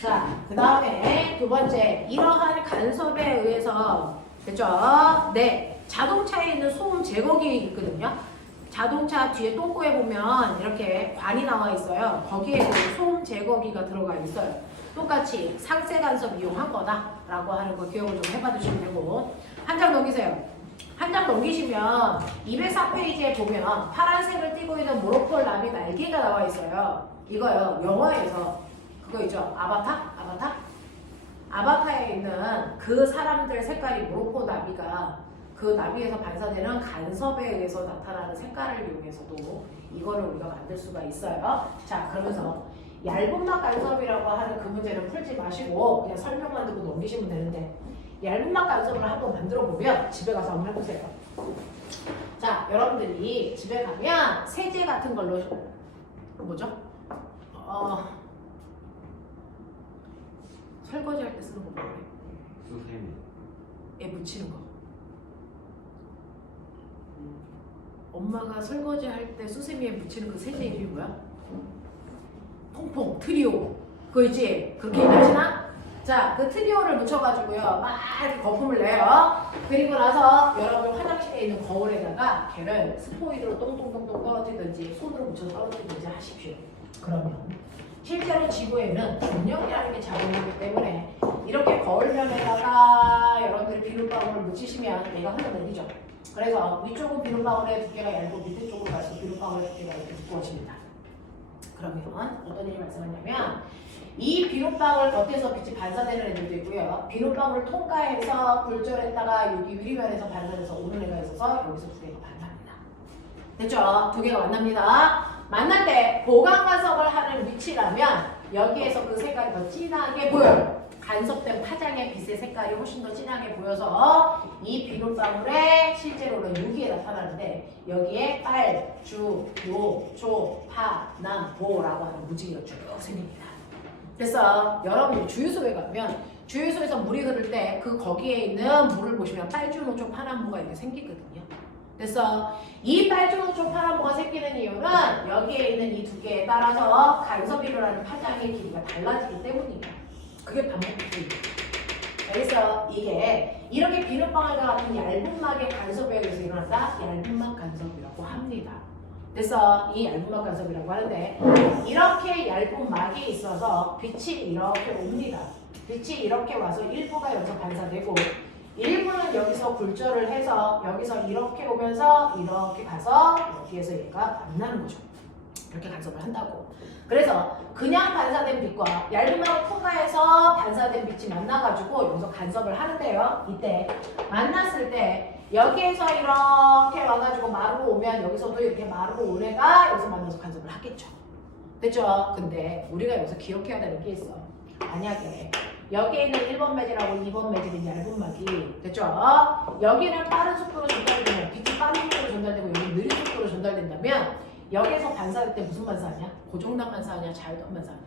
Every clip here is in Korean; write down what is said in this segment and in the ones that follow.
자, 그 다음에 두 번째, 이러한 간섭에 의해서, 됐죠? 네, 자동차에 있는 소음 제거기 있거든요. 자동차 뒤에 똥꼬에 보면 이렇게 관이 나와 있어요. 거기에 소음 제거기가 들어가 있어요. 똑같이 상세 간섭 이용한 거다라고 하는 거 기억을 좀 해봐주시면 되고, 한 장 넘기세요. 한 장 넘기시면 204페이지에 보면 파란색을 띠고 있는 모로콜 나비 날개가 나와 있어요. 이거요, 영화에서 그거 있죠? 아바타에 있는 그 사람들 색깔이 모로코 나비가 그 나비에서 반사되는 간섭에 의해서 나타나는 색깔을 이용해서도 이거를 우리가 만들 수가 있어요. 자, 그러면서 얇은 맛 간섭이라고 하는 그 문제는 풀지 마시고 그냥 설명만 듣고 넘기시면 되는데, 얇은 맛 간섭을 한번 만들어 보면 집에 가서 한번 해보세요. 자, 여러분들이 집에 가면 세제 같은 걸로 뭐죠? 설거지 할 때 쓰는 거 뭐예요? 수세미에 묻히는 거. 엄마가 설거지 할 때 수세미에 묻히는 그 세제 이름이 뭐야? 퐁퐁 트리오. 그거 있지? 그렇게 얘기하시나? 자, 그 트리오를 묻혀가지고요, 막 이렇게 거품을 내요. 그리고 나서 여러분 화장실에 있는 거울에다가 걔를 스포이드로 똥똥똥똥 떨어뜨리든지 손으로 묻혀서 떨어뜨리든지 하십시오. 그러면 실제로 지구에는 중력이라는 게 작용하기 때문에 이렇게 거울면에다가 여러분들이 비눗방울을 묻히시면 얘가 흘러내리죠. 그래서 위쪽은 비눗방울의 두께가 얇고 밑에 쪽으로 갈수록 비눗방울의 두께가 이렇게 두꺼워집니다. 그러면 어떤 일이 발생하냐면 이 비눗방울 겉에서 빛이 반사되는 애들도 있고요. 비눗방울을 통과해서 굴절했다가 여기 유리면에서 반사돼서 오는 애가 있어서 여기서 두 개가 만납니다. 됐죠? 두 개가 만납니다. 만날 때 보강 간섭을 하는 위치라면 여기에서 그 색깔이 더 진하게 보여요. 간섭된 파장의 빛의 색깔이 훨씬 더 진하게 보여서 이 비눗방울에 실제로는 여기에 나타나는데 여기에 빨, 주, 요, 조, 파, 남, 보라고 하는 무지개가 쭉 생깁니다. 그래서 여러분이 주유소에 가면 주유소에서 물이 흐를 때 그 거기에 있는 물을 보시면 빨주노초 파남보가 이렇게 생기거든요. 그래서 이 빨주노초 파남보가 생기는 이유는 여기에 있는 이 두 개에 따라서 간섭이 일어나는 파장의 길이가 달라지기 때문이에요. 그게 반복입니다. 그래서 이게 이렇게 비눗방울과 같은 얇은 막의 간섭에 의해서 일어난다? 얇은 막 간섭이라고 합니다. 그래서 이 얇은 막 간섭이라고 하는데, 이렇게 얇은 막이 있어서 빛이 이렇게 옵니다. 빛이 이렇게 와서 일부가 여기서 반사되고 일부는 여기서 굴절을 해서 여기서 이렇게 오면서 이렇게 가서 여기에서 얘가 만나는 거죠. 이렇게 간섭을 한다고. 그래서 그냥 반사된 빛과 얇은 막을 통과해서 반사된 빛이 만나가지고 여기서 간섭을 하는데요. 이때 만났을 때 여기에서 이렇게 와가지고 마루로 오면 여기서도 이렇게 마루로 온 애가 여기서 만나서 간섭을 하겠죠. 됐죠? 근데 우리가 여기서 기억해야 되는 게 있어. 만약에 여기에 있는 1번 매질하고 2번 매질인 얇은 막이, 됐죠? 여기는 빠른 속도로 전달되면 빛이 빠른 속도로 전달되고 여기 느린 속도로 전달된다면 여기에서 반사할 때 무슨 반사하냐? 고정단 반사하냐? 자유단 반사하냐?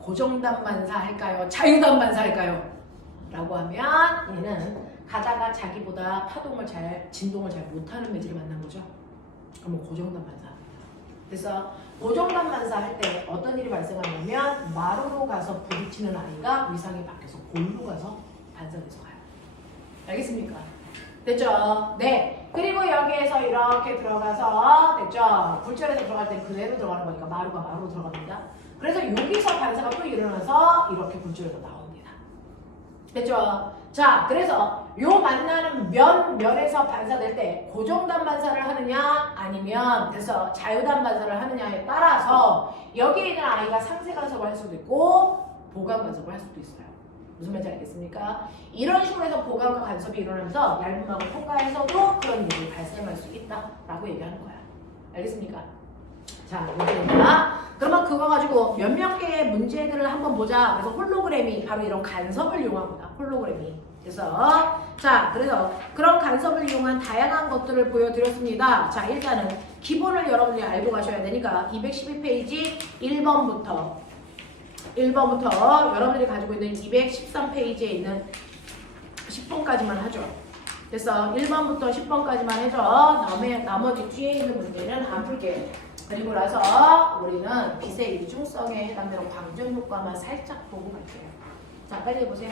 고정단 반사할까요? 자유단 반사할까요? 라고 하면 얘는 가다가 자기보다 진동을 잘 못하는 매질을 만난 거죠. 그러면 고정단 반사합니다. 그래서 고정단 반사할 때 어떤 일이 발생하냐면 마루로 가서 부딪히는 아이가 위상이 바뀌어서 골로 가서 반사돼서 가요. 알겠습니까? 됐죠? 네. 그리고 여기에서 이렇게 들어가서, 됐죠? 굴절해서 들어갈 때 그대로 들어가는 거니까 마루가 마루로 들어갑니다. 그래서 여기서 반사가 또 일어나서 이렇게 굴절해서 나옵니다. 됐죠? 자, 그래서 요 만나는 면에서 반사될 때 고정단 반사를 하느냐 아니면 그래서 자유단 반사를 하느냐에 따라서 여기에 있는 아이가 상세 간섭을 할 수도 있고 보강 간섭을 할 수도 있어요. 무슨 말인지 알겠습니까? 이런 식으로 해서 보강과 간섭이 일어나면서 얇은 막을 통과해서도 그런 일이 발생할 수 있다라고 얘기하는 거야. 알겠습니까? 자, 여기입니다. 그러면 그거 가지고 몇몇 개의 문제들을 한번 보자. 그래서 홀로그램이 바로 이런 간섭을 이용합니다. 홀로그램이. 그래서 그런 간섭을 이용한 다양한 것들을 보여드렸습니다. 자, 일단은 기본을 여러분들이 알고 가셔야 되니까 212페이지 1번부터 여러분들이 가지고 있는 213페이지에 있는 10번까지만 하죠. 그래서 1번부터 10번까지만 해줘. 나머지 뒤에 있는 문제는 안 풀게. 그리고 나서 우리는 빛의 이중성에 해당되는 광전 효과만 살짝 보고 갈게요. 자, 빨리 해보세요.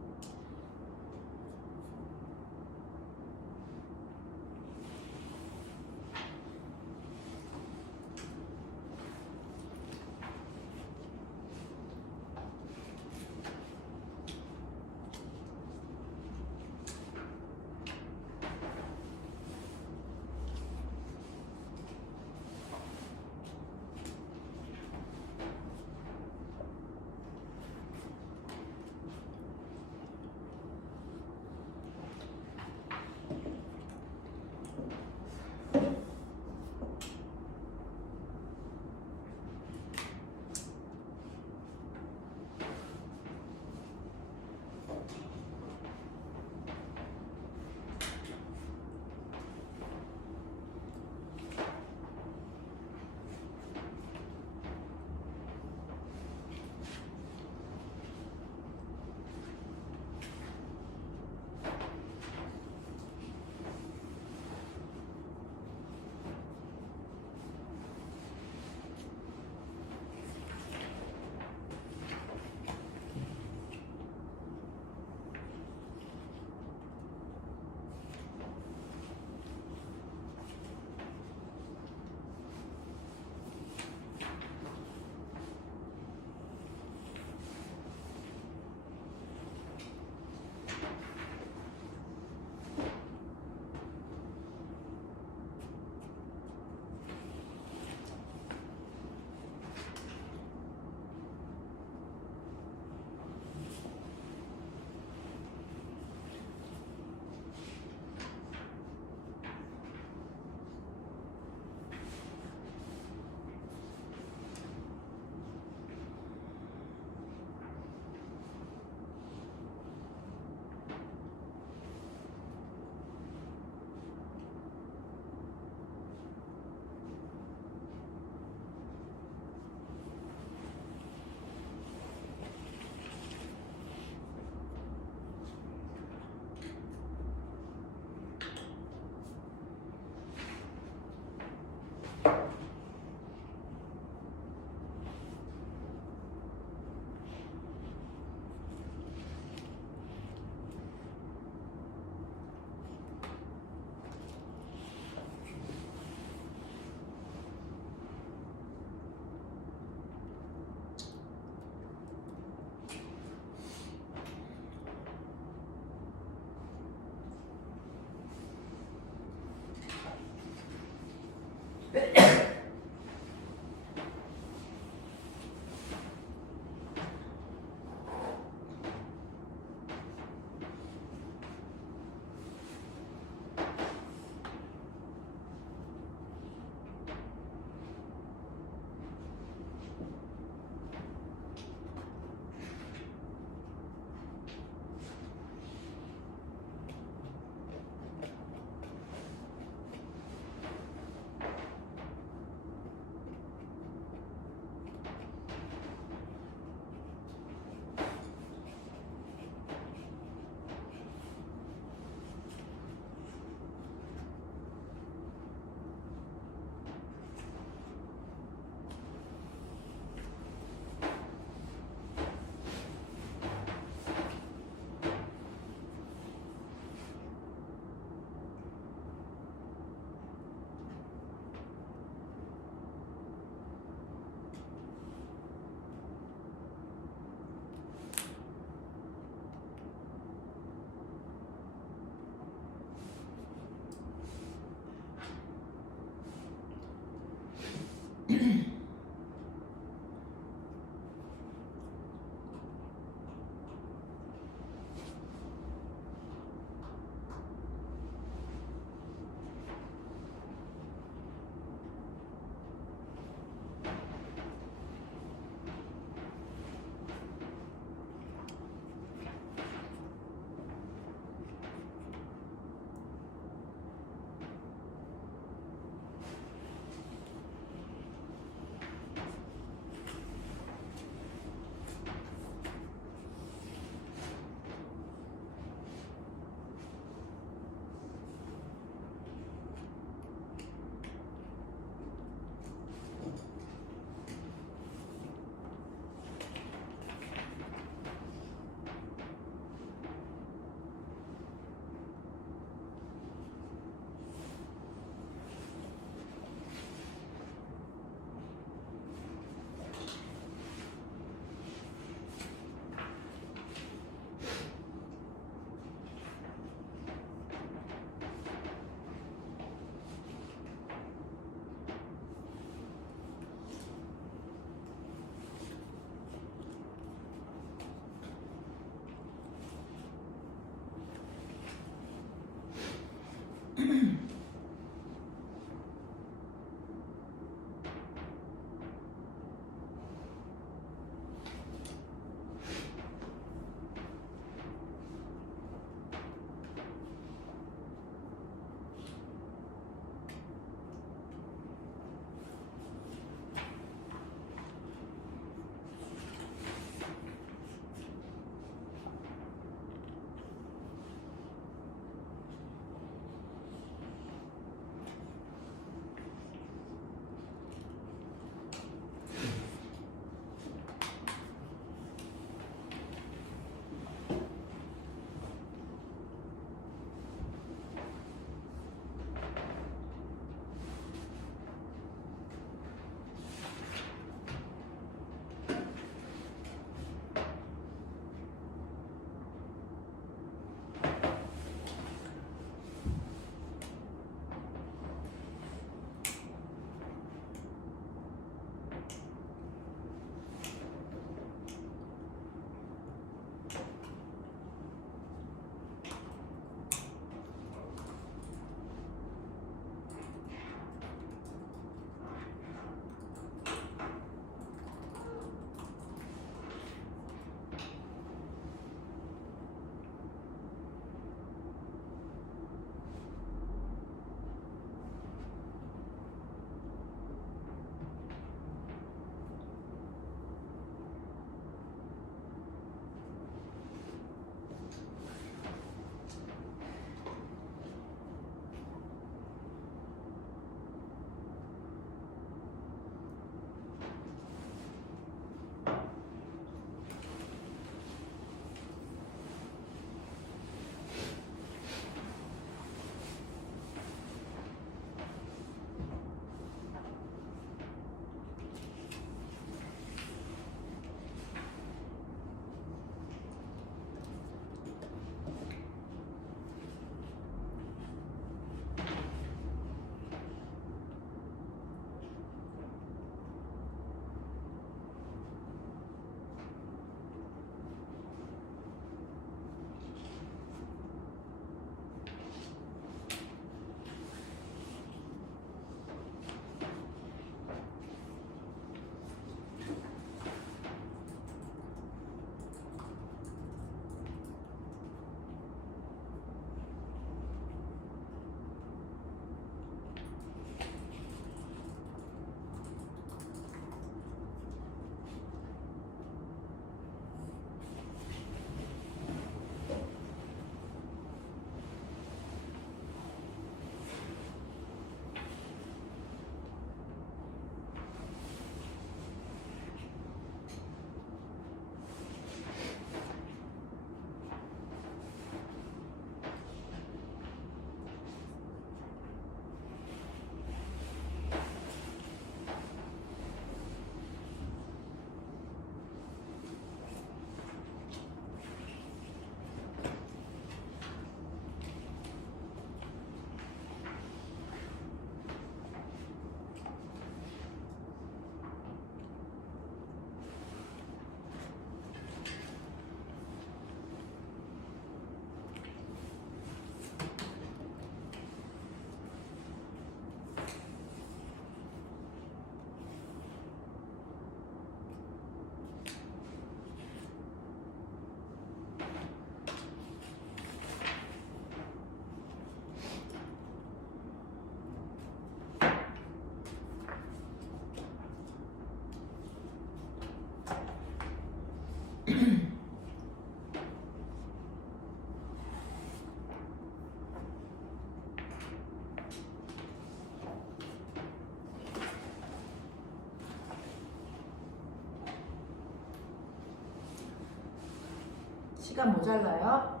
시간 모자라요?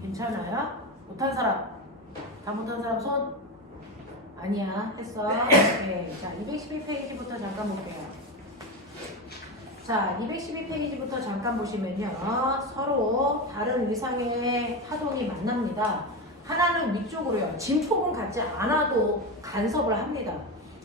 괜찮아요? 못한 사람? 다 못한 사람 손? 아니야. 했어. 네. 자, 212페이지부터 잠깐 볼게요. 자, 212페이지부터 잠깐 보시면요. 서로 다른 위상의 파동이 만납니다. 하나는 위쪽으로요. 진폭은 갖지 않아도 간섭을 합니다.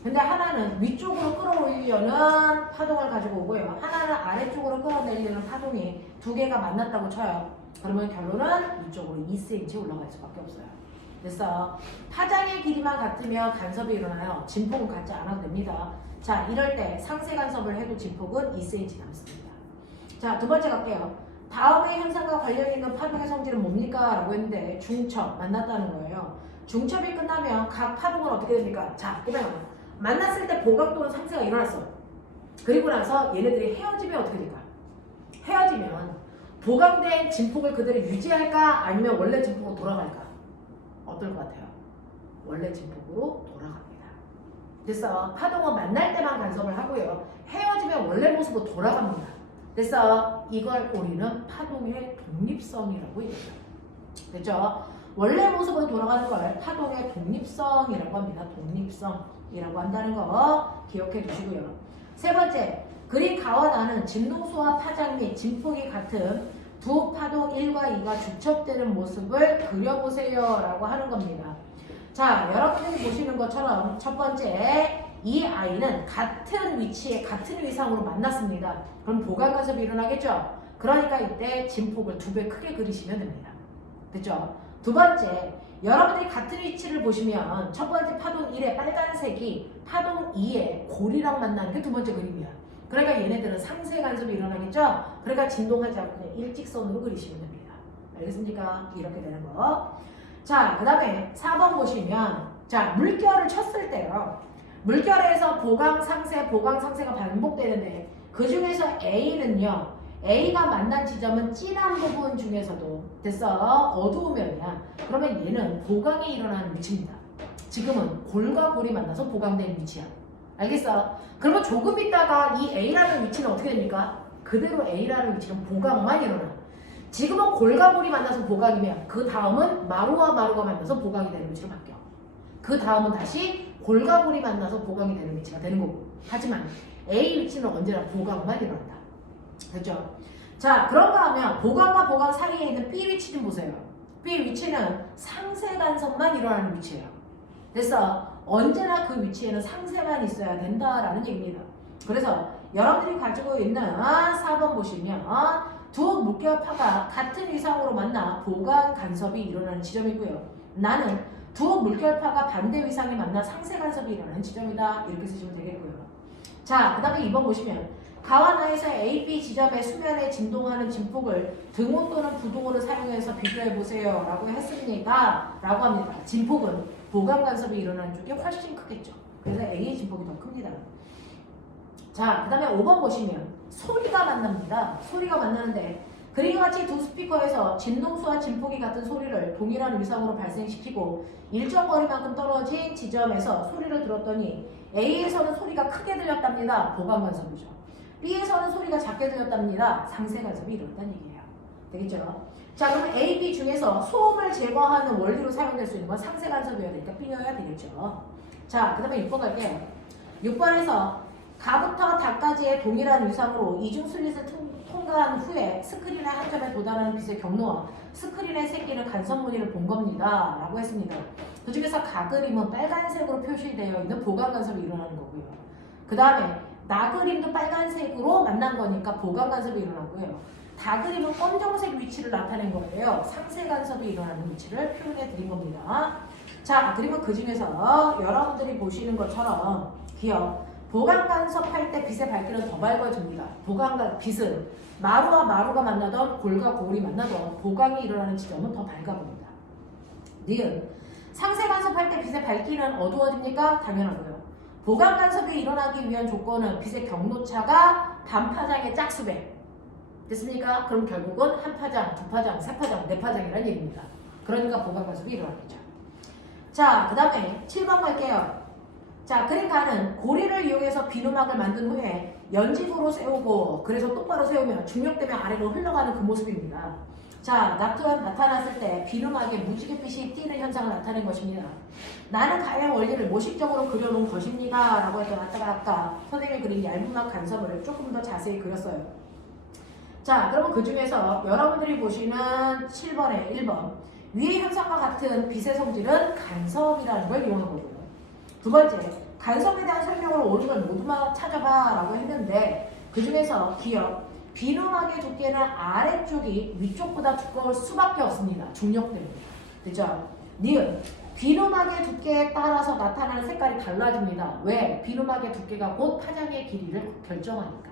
근데 하나는 위쪽으로 끌어올리려는 파동을 가지고 오고요. 하나는 아래쪽으로 끌어내리려는 파동이 두 개가 만났다고 쳐요. 그러면 결론은 위쪽으로 2cm 올라갈 수밖에 없어요. 됐어. 파장의 길이만 같으면 간섭이 일어나요. 진폭은 같지 않아도 됩니다. 자, 이럴 때 상세 간섭을 해도 진폭은 2cm 남습니다. 자, 두 번째 갈게요. 다음의 현상과 관련 있는 파동의 성질은 뭡니까? 라고 했는데 중첩 만났다는 거예요. 중첩이 끝나면 각 파동은 어떻게 됩니까? 자, 보면 만났을 때 보강도는 상세가 일어났어. 그리고 나서 얘네들이 헤어지면 어떻게 될까? 헤어지면 보강된 진폭을 그대로 유지할까? 아니면 원래 진폭으로 돌아갈까? 어떨 것 같아요? 원래 진폭으로 돌아갑니다. 됐어. 파동은 만날 때만 간섭을 하고요. 헤어지면 원래 모습으로 돌아갑니다. 됐어. 이걸 우리는 파동의 독립성이라고 얘기해요. 됐죠? 원래 모습으로 돌아가는 걸 파동의 독립성이라고 합니다. 독립성이라고 한다는 거 기억해 두시고요. 세 번째, 그림 가와 나는 진동수와 파장 및 진폭이 같은 두 파동 1과 2가 주첩되는 모습을 그려보세요 라고 하는 겁니다. 자, 여러분들이 보시는 것처럼 첫 번째, 이 아이는 같은 위치에 같은 위상으로 만났습니다. 그럼 보강 간섭이 일어나겠죠? 그러니까 이때 진폭을 2배 크게 그리시면 됩니다. 됐죠? 두 번째, 여러분들이 같은 위치를 보시면 첫 번째 파동 1의 빨간색이 파동 2의 골이랑 만나는 게 두 번째 그림이야. 그러니까 얘네들은 상세 간섭이 일어나겠죠? 그러니까 진동하지 않고 그냥 일직선으로 그리시면 됩니다. 알겠습니까? 이렇게 되는 거. 자, 그 다음에 4번 보시면 자, 물결을 쳤을 때요. 물결에서 보강 상세, 보강 상세가 반복되는데 그 중에서 A는요. A가 만난 지점은 진한 부분 중에서도 됐어. 어두운 면이야. 그러면 얘는 보강이 일어나는 위치입니다. 지금은 골과 골이 만나서 보강된 위치야. 알겠어? 그러면 조금 있다가 이 A라는 위치는 어떻게 됩니까? 그대로 A라는 위치는 보강만 일어나. 지금은 골과 골이 만나서 보강이면 그 다음은 마루와 마루가 만나서 보강이 되는 위치로 바뀌어. 그 다음은 다시 골과 골이 만나서 보강이 되는 위치가 되는 거고. 하지만 A 위치는 언제나 보강만 일어난다. 됐죠? 자, 그런가 하면 보강과 보강 사이에 있는 B 위치 좀 보세요. B 위치는 상세 간섭만 일어나는 위치예요. 됐어? 언제나 그 위치에는 상세만 있어야 된다라는 얘기입니다. 그래서 여러분들이 가지고 있는 4번 보시면 두 물결파가 같은 위상으로 만나 보강 간섭이 일어나는 지점이고요. 나는 두 물결파가 반대 위상에 만나 상세 간섭이 일어나는 지점이다. 이렇게 쓰시면 되겠고요. 자, 그 다음에 2번 보시면 가와 나에서 A, B 지점의 수면에 진동하는 진폭을 등호 또는 부등호를 사용해서 비교해보세요 라고 했습니다. 라고 합니다. 진폭은 보강 간섭이 일어나는 쪽이 훨씬 크겠죠. 그래서 A의 진폭이 더 큽니다. 자, 그 다음에 5번 보시면 소리가 만납니다. 소리가 만나는데 그림과 같이 두 스피커에서 진동수와 진폭이 같은 소리를 동일한 위상으로 발생시키고 일정 거리만큼 떨어진 지점에서 소리를 들었더니 A에서는 소리가 크게 들렸답니다. 보강 간섭이죠. B에서는 소리가 작게 들렸답니다. 상세 간섭이 일어났다는 얘기예요. 되겠죠? 자, 그럼 A, B 중에서 소음을 제거하는 원리로 사용될 수 있는 건 상세 간섭이어야 되니까 B여야 되겠죠. 자, 그 다음에 6번 갈게요. 6번에서 가부터 닭까지의 동일한 위상으로 이중 슬릿을 통과한 후에 스크린의 한 점에 도달하는 빛의 경로와 스크린의 새끼를 간섭 무늬를 본 겁니다. 라고 했습니다. 그 중에서 가그림은 빨간색으로 표시되어 있는 보강 간섭이 일어나는 거고요. 그 다음에 나그림도 빨간색으로 만난 거니까 보강 간섭이 일어나고요. 다그림은 검정색 위치를 나타낸 거예요. 상세 간섭이 일어나는 위치를 표현해 드린 겁니다. 자, 그리고 그 중에서 여러분들이 보시는 것처럼 기억. 보강 간섭할 때 빛의 밝기는 더 밝아집니다. 빛은 마루와 마루가 만나던 골과 골이 만나던 보강이 일어나는 지점은 더 밝아 보입니다. 니은 상세 간섭할 때 빛의 밝기는 어두워집니까? 당연하고요. 보강 간섭이 일어나기 위한 조건은 빛의 경로차가 반파장의 짝수배. 됐습니까? 그럼 결국은 한 파장, 두 파장, 세 파장, 네 파장이라는 얘기입니다. 그러니까 보강 간섭이 일어나겠죠. 자, 그 다음에 7번 갈게요. 자, 그러니까는 고리를 이용해서 비누막을 만든 후에 연직으로 세우고 그래서 똑바로 세우면 중력 때문에 아래로 흘러가는 그 모습입니다. 자, 나타났을 때 비누막에 무지갯빛이 띄는 현상을 나타낸 것입니다. 나는 가의 원리를 모식적으로 그려놓은 것입니다. 라고 했던 아까 선생님이 그린 얇은 막 간섭을 조금 더 자세히 그렸어요. 자, 그러면 그 중에서 여러분들이 보시는 7번에 1번 위의 현상과 같은 빛의 성질은 간섭이라는 걸 이용하거든요. 두 번째, 간섭에 대한 설명을 옳은 걸 모두만 찾아봐 라고 했는데 그 중에서 기억, 비누막의 두께는 아래쪽이 위쪽보다 두꺼울 수밖에 없습니다. 중력 때문에. 그죠? 니은 비누막의 두께에 따라서 나타나는 색깔이 달라집니다. 왜? 비누막의 두께가 곧 파장의 길이를 결정하니까.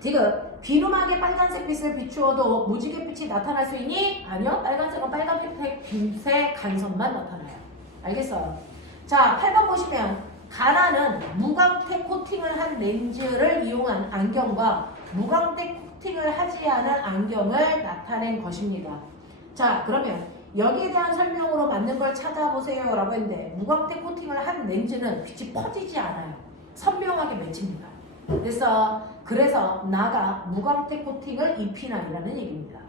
지금 비누막에 빨간색 빛을 비추어도 무지갯빛이 나타날 수 있니? 아니요. 빨간색은 빨간색 빛의 간섭만 나타나요. 알겠어요? 자, 8번 보시면 가나는 무광택 코팅을 한 렌즈를 이용한 안경과 무광택 코팅을 하지 않은 안경을 나타낸 것입니다. 자, 그러면 여기에 대한 설명으로 맞는 걸 찾아보세요 라고 했는데 무광택 코팅을 한 렌즈는 빛이 퍼지지 않아요. 선명하게 맺힙니다. 그래서 나가 무광택 코팅을 입히나이라는 얘기입니다.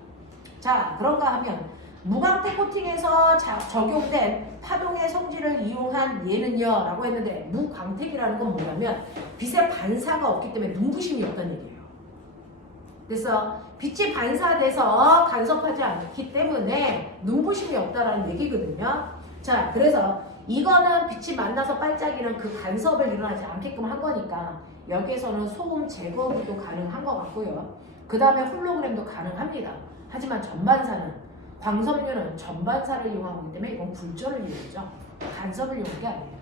자, 그런가 하면 무광택 코팅에서 적용된 파동의 성질을 이용한 얘는요 라고 했는데 무광택이라는 건 뭐냐면 빛의 반사가 없기 때문에 눈부심이 없다는 얘기예요. 그래서 빛이 반사돼서 간섭하지 않기 때문에 눈부심이 없다라는 얘기거든요. 자, 그래서 이거는 빛이 만나서 반짝이는 그 간섭을 일어나지 않게끔 한 거니까 여기에서는 소음 제거기도 가능한 것 같고요. 그 다음에 홀로그램도 가능합니다. 하지만 전반사는 광섬유는 전반사를 이용하고 있기 때문에 이건 굴절을 이용하죠. 간섭을 이용한 게 아니에요.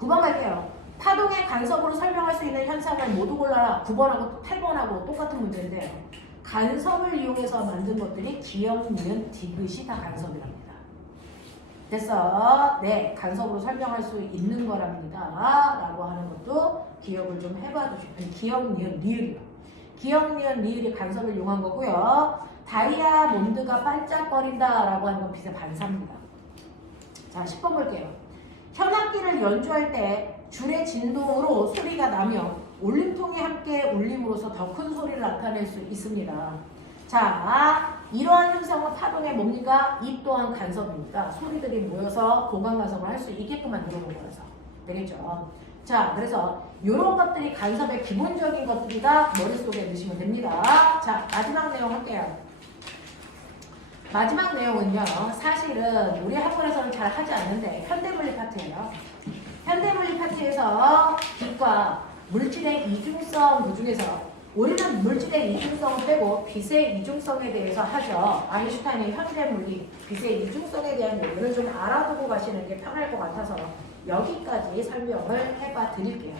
9번 갈게요. 파동의 간섭으로 설명할 수 있는 현상을 모두 골라라. 9번하고 8번하고 똑같은 문제인데요. 간섭을 이용해서 만든 것들이 기억, 니은, 디귿이 다 간섭이랍니다. 됐어? 네, 간섭으로 설명할 수 있는 거랍니다. 라고 하는 것도 기억을 좀 해봐도 좋고 기억, 니은, 리을이요. 기억, 니은, 리을이 간섭을 이용한 거고요. 다이아몬드가 반짝거린다 라고 하는 건 빛의 반사입니다. 자, 10번 볼게요. 현악기를 연주할 때 줄의 진동으로 소리가 나며 울림통이 함께 울림으로써 더 큰 소리를 나타낼 수 있습니다. 자, 이러한 현상은 파동의 뭡니까? 이 또한 간섭입니다. 소리들이 모여서 공간 간섭을 할 수 있게끔 만들어 놓은 거라서. 되겠죠? 자, 그래서 이런 것들이 간섭의 기본적인 것들이다 머릿속에 넣으시면 됩니다. 자, 마지막 내용 할게요. 마지막 내용은요, 사실은 우리 학원에서는 잘 하지 않는데 현대물리 파트예요. 현대물리 파트에서 빛과 물질의 이중성 그 중에서 우리는 물질의 이중성을 빼고 빛의 이중성에 대해서 하죠. 아인슈타인의 현대물리, 빛의 이중성에 대한 얘기를 좀 알아두고 가시는 게 편할 것 같아서 여기까지 설명을 해봐 드릴게요.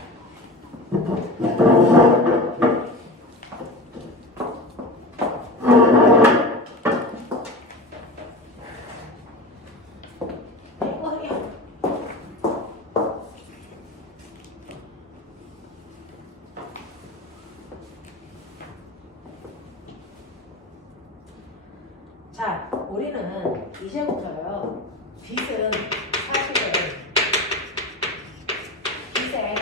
자, 우리는 이제부터요, 빛은 사실은 빛의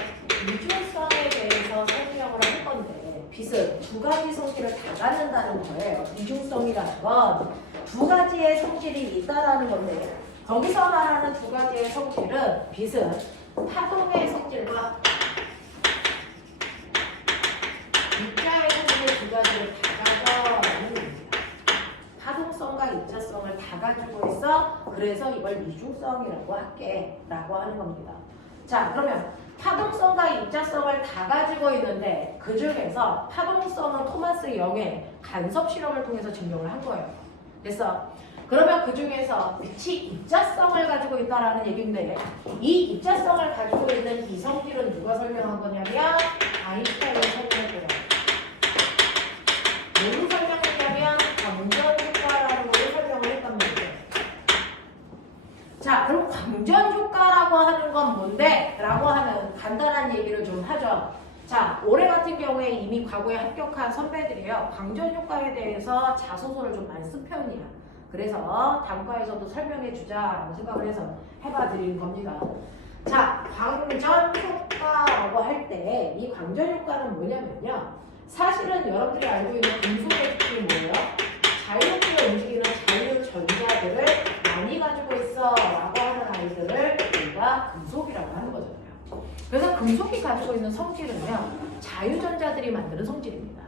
이중성에 대해서 설명을 할 건데, 빛은 두 가지 성질을 다 갖는다는 거예요. 이중성이라는 건 두 가지의 성질이 있다라는 건데, 거기서 말하는 두 가지의 성질은 빛은 파동의 성질과 입자의 성질 두 가지를 다 가져라는 겁니다. 파동성과 입자성을 다 가지고 있어. 그래서 이걸 이중성이라고 할게 라고 하는 겁니다. 자, 그러면 파동성과 입자성을 다 가지고 있는데 그 중에서 파동성은 토마스 영의 간섭 실험을 통해서 증명을 한 거예요. 그래서 그러면 그 중에서 빛이 입자성을 가지고 있다라는 얘기인데 이 입자성을 가지고 있는 이 성질은 누가 설명한 거냐면 아인슈타인이 설명했고요. 뭐로 설명했냐면 광전 효과라는 걸 설명을 했단 말이에요. 자, 그럼 광전 효과라고 하는 건 뭔데? 라고 하는 간단한 얘기를 좀 하죠. 자, 올해 같은 경우에 이미 과거에 합격한 선배들이요. 광전 효과에 대해서 자소서를 좀 많이 쓴 편이야. 그래서 단과에서도 설명해 주자라고 생각을 해서 해봐 드리는 겁니다. 자, 광전 효과라고 할 때 이 광전 효과는 뭐냐면요. 사실은 여러분들이 알고 있는 금속의 특징이 뭐예요? 자유롭게 움직이는 자유전자들을 많이 가지고 있어 라고 하는 아이들을 우리가 금속이라고 하는 거잖아요. 그래서 금속이 가지고 있는 성질은요, 자유전자들이 만드는 성질입니다.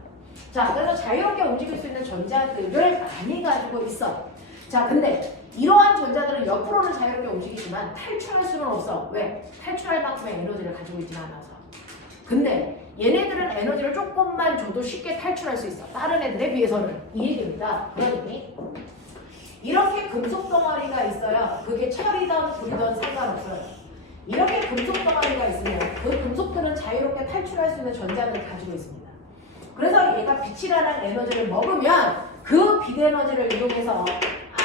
자, 그래서 자유롭게 움직일 수 있는 전자들을 많이 가지고 있어. 자, 근데 이러한 전자들은 옆으로는 자유롭게 움직이지만 탈출할 수는 없어. 왜? 탈출할 만큼의 에너지를 가지고 있지 않아서. 근데 얘네들은 에너지를 조금만 줘도 쉽게 탈출할 수 있어. 다른 애들에 비해서는. 이 얘기입니다. 그러니 이렇게 금속 덩어리가 있어요. 그게 철이든 불이든 상관없어요. 이렇게 금속 덩어리가 있으면 그 금속들은 자유롭게 탈출할 수 있는 전자를 가지고 있습니다. 그래서 얘가 빛이라는 에너지를 먹으면 그 빛 에너지를 이용해서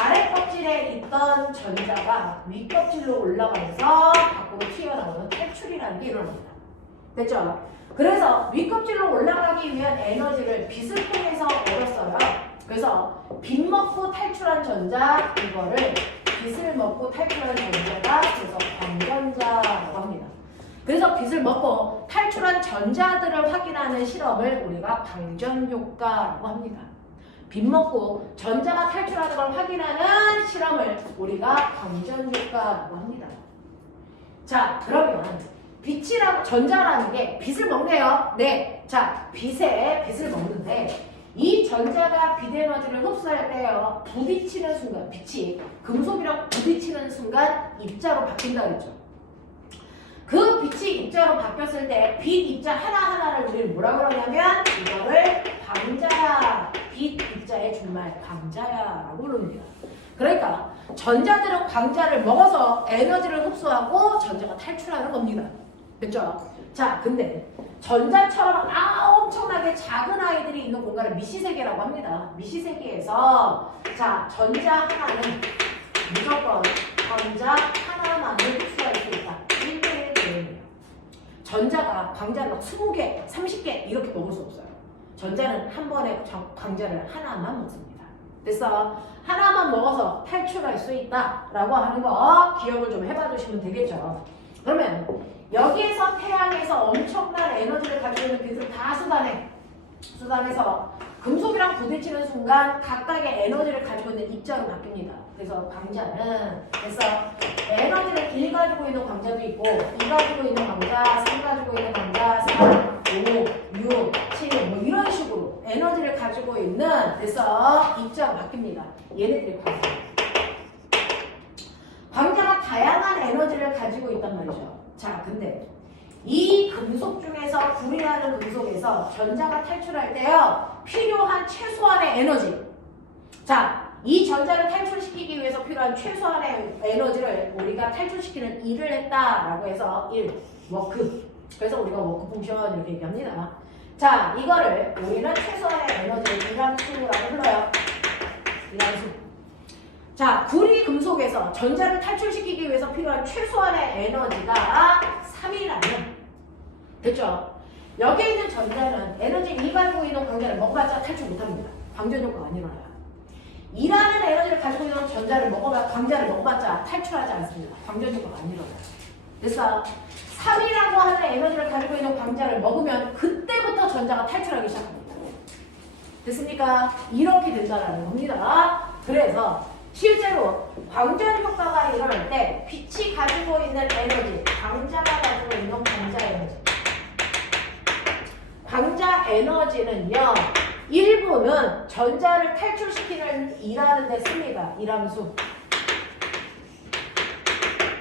아래 껍질에 있던 전자가 위 껍질로 올라가면서 밖으로 튀어나오는 탈출이라는 게 일어납니다. 됐죠? 그래서 위 껍질로 올라가기 위한 에너지를 빛을 통해서 얻었어요. 그래서 빛 먹고 탈출한 전자, 이거를 빛을 먹고 탈출한 전자가 그래서 광전자라고 합니다. 그래서 빛을 먹고 탈출한 전자들을 확인하는 실험을 우리가 방전효과라고 합니다. 빛 먹고 전자가 탈출하는 걸 확인하는 실험을 우리가 방전효과라고 합니다. 자, 그러면 빛이라고 전자라는 게 빛을 먹네요. 네. 자, 빛을 먹는데 이 전자가 빛 에너지를 흡수할 때요. 부딪히는 순간 빛이 금속이랑 부딪히는 순간 입자로 바뀐다 그랬죠. 그 빛이 입자로 바뀌었을 때 빛 입자 하나하나를 우리는 뭐라 그러냐면 이거를 광자야. 빛 입자의 준말 광자야 라고 부릅니다. 그러니까 전자들은 광자를 먹어서 에너지를 흡수하고 전자가 탈출하는 겁니다. 됐죠? 자, 근데 전자처럼 엄청나게 작은 아이들이 있는 공간을 미시세계라고 합니다. 미시세계에서 자, 전자 하나는 무조건 광자 하나만을 흡수할 수 있다. 1대1 대응이에요. 전자가 광자를 막 20개, 30개 이렇게 먹을 수 없어요. 전자는 한 번에 광자를 하나만 먹습니다. 됐어? 하나만 먹어서 탈출할 수 있다라고 하는 거 기억을 좀 해봐 주시면 되겠죠. 그러면 여기에서 태양에서 엄청난 에너지를 가지고 있는 빛을 다 쏟아내서 금속이랑 부딪히는 순간 각각의 에너지를 가지고 있는 입자로 바뀝니다. 그래서 광자는 에너지를 1 가지고 있는 광자도 있고 2 가지고 있는 광자, 3 가지고 있는 광자, 3, 5, 6, 7 뭐 이런 식으로 에너지를 가지고 있는 입자가 바뀝니다. 얘네들이 광자가 다양한 에너지를 가지고 있단 말이죠. 자, 근데 이 금속 중에서 불이라는 금속에서 전자가 탈출할 때요. 필요한 최소한의 에너지. 자, 이 전자를 탈출시키기 위해서 필요한 최소한의 에너지를 우리가 탈출시키는 일을 했다라고 해서 1, 워크. 그래서 우리가 워크 펑션 이렇게 얘기합니다. 자, 이거를 우리는 최소한의 에너지를 이람수라고 불러요. 이람수. 자, 구리 금속에서 전자를 탈출시키기 위해서 필요한 최소한의 에너지가 3이라면 됐죠? 여기에 있는 전자는 에너지 2 가지고 있는 광자를 먹어봤자 탈출 못합니다. 방전효과가 안 일어나요. 2라는 에너지를 가지고 있는 광자를 먹어봤자 탈출하지 않습니다. 방전효과가 안 일어나요. 그래서 3이라고 하는 에너지를 가지고 있는 광자를 먹으면 그때부터 전자가 탈출하기 시작합니다. 됐습니까? 이렇게 된다는 겁니다. 그래서 실제로 광전 효과가 일어날 때 빛이 가지고 있는 에너지, 광자가 가지고 있는 광자 에너지. 광자 에너지는요, 일부는 전자를 탈출시키는 일하는 데 씁니다. 일함수.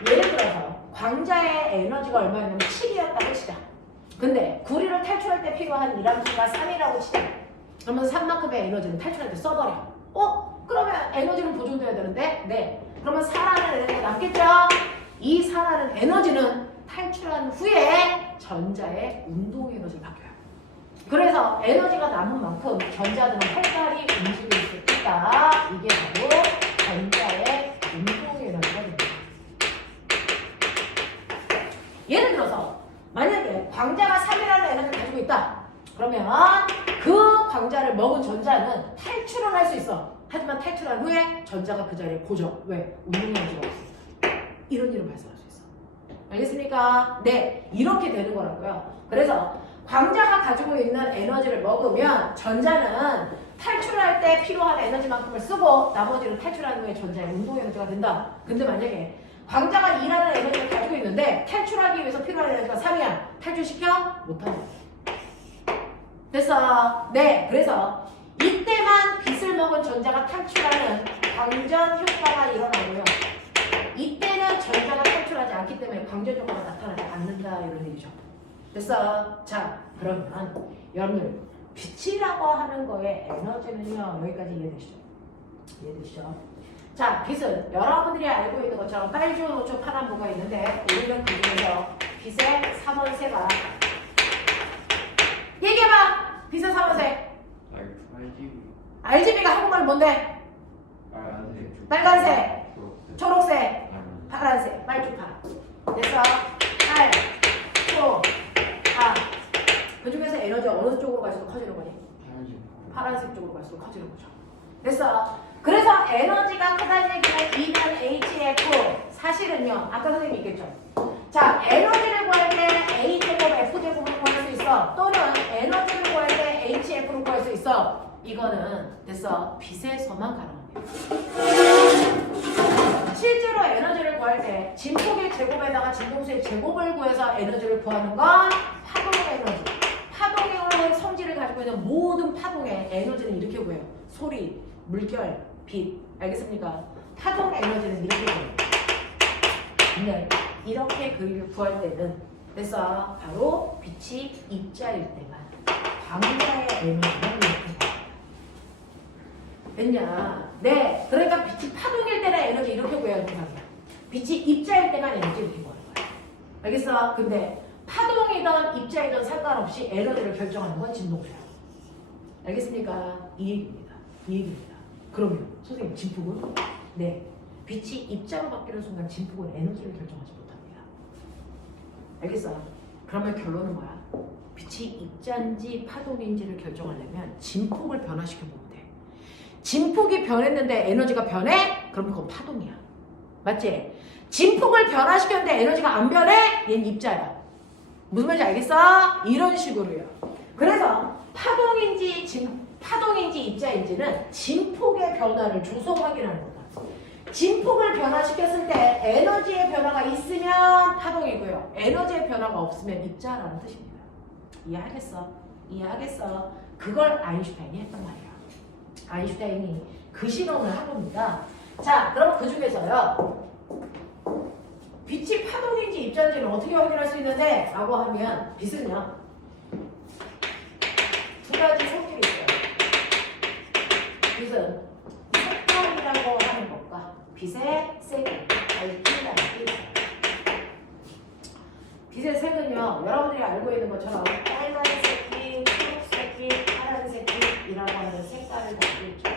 예를 들어서 광자의 에너지가 얼마였냐면 7이었다고 치자. 근데 구리를 탈출할 때 필요한 일함수가 3이라고 치자. 그러면 3만큼의 에너지는 탈출할 때 써버려. 그러면 에너지는 보존돼야 되는데, 네. 그러면 4라는 에너지가 남겠죠? 이 4라는 에너지는 탈출한 후에 전자의 운동 에너지를 바뀌어요. 그래서 에너지가 남은 만큼 전자들은 활발히 움직일 수 있다. 이게 바로 전자의 운동 에너지가 됩니다. 예를 들어서 만약에 광자가 3이라는 에너지를 가지고 있다. 그러면 그 광자를 먹은 전자는 탈출을 할 수 있어. 하지만 탈출한 후에 전자가 그 자리에 고정. 왜? 운동 에너지가 없습니다. 이런 일을 발생할 수 있어. 알겠습니까? 네, 이렇게 되는 거라고요. 그래서 광자가 가지고 있는 에너지를 먹으면 전자는 탈출할 때 필요한 에너지만큼을 쓰고 나머지는 탈출한 후에 전자의 운동 에너지가 된다. 근데 만약에 광자가 2라는 에너지를 가지고 있는데 탈출하기 위해서 필요한 에너지가 3이야. 탈출시켜? 못하네. 됐어? 네, 그래서 이때만 빛을 먹은 전자가 탈출하는 광전 효과가 일어나고요. 이때는 전자가 탈출하지 않기 때문에 광전 효과가 나타나지 않는다 이런 얘기죠. 됐어? 자, 그러면 여러분들 빛이라고 하는 거의 에너지는요. 여기까지 이해되시죠? 이해되시죠? 자, 빛은 여러분들이 알고 있는 것처럼 빨주, 노초, 파란부가 있는데 우리는 그 중에서 빛의 3원색아 얘기해봐! 빛의 3원색 RGB가 한국말 뭔데? 빨간색, 초록색, 파란색, 빨주파. 그래서 빨, 초, 파. 그 중에서 에너지 어느 쪽으로 갈수록 커지는 거니? 파란색 쪽으로 갈수록 커지는 거죠. 됐어. 그래서 에너지가 크다는 얘기는 E는 HF. 사실은요, 아까 선생님이 얘기했죠. 자, 에너지를 구할 때 A제곱, F제곱으로 구할 수 있어. 또는 에너지를 구할 때 HF로 구할 수 있어. 이거는 됐어. 빛에서만 가능합니다. 실제로 에너지를 구할 때 진폭의 제곱에다가 진동수의 제곱을 구해서 에너지를 구하는 건 파동의 에너지. 파동의 성질을 가지고 있는 모든 파동의 에너지는 이렇게 구해요. 소리, 물결, 빛. 알겠습니까? 파동 에너지는 이렇게 구해요. 근데 이렇게 그 구할 때는 됐어. 바로 빛이 입자일 때만 광자의 에너지는 이렇게 구해요. 됐냐? 네. 그러니까 빛이 파동일 때는 에너지 이렇게 구해야 된다. 빛이 입자일 때만 에너지 이렇게 구하는 거야. 알겠어? 근데 파동이든 입자이든 상관없이 에너지를 결정하는 건 진동수야. 알겠습니까? 이 얘기입니다. 이 얘기입니다. 그러면 선생님 진폭은? 네. 빛이 입자로 바뀌는 순간 진폭은 에너지를 결정하지 못합니다. 알겠어? 그러면 결론은 뭐야? 빛이 입자인지 파동인지를 결정하려면 진폭을 변화시켜 보면 돼. 진폭이 변했는데 에너지가 변해? 그럼 그건 파동이야. 맞지? 진폭을 변화시켰는데 에너지가 안 변해? 얘는 입자야. 무슨 말인지 알겠어? 이런 식으로요. 그래서 파동인지 입자인지는 진폭의 변화를 줘서 확인하는 거다. 진폭을 변화시켰을 때 에너지의 변화가 있으면 파동이고요. 에너지의 변화가 없으면 입자라는 뜻입니다. 이해하겠어? 이해하겠어? 그걸 아인슈타인이 했단 말이야. 아인슈타인이 그 실험을 한 겁니다. 자, 그럼 그 중에서요. 빛이 파동인지 입자인지는 어떻게 확인할 수 있는데? 라고 하면 빛은요. 두 가지 성질이 있어요. 빛은 색깔이라고 하는 것과 빛의 색이 밝기라는 게 있어요. 빛의 색은요. 여러분들이 알고 있는 것처럼 빨간색이, 초록색이, 파란색이라고 하는 색깔을 가지고 있죠.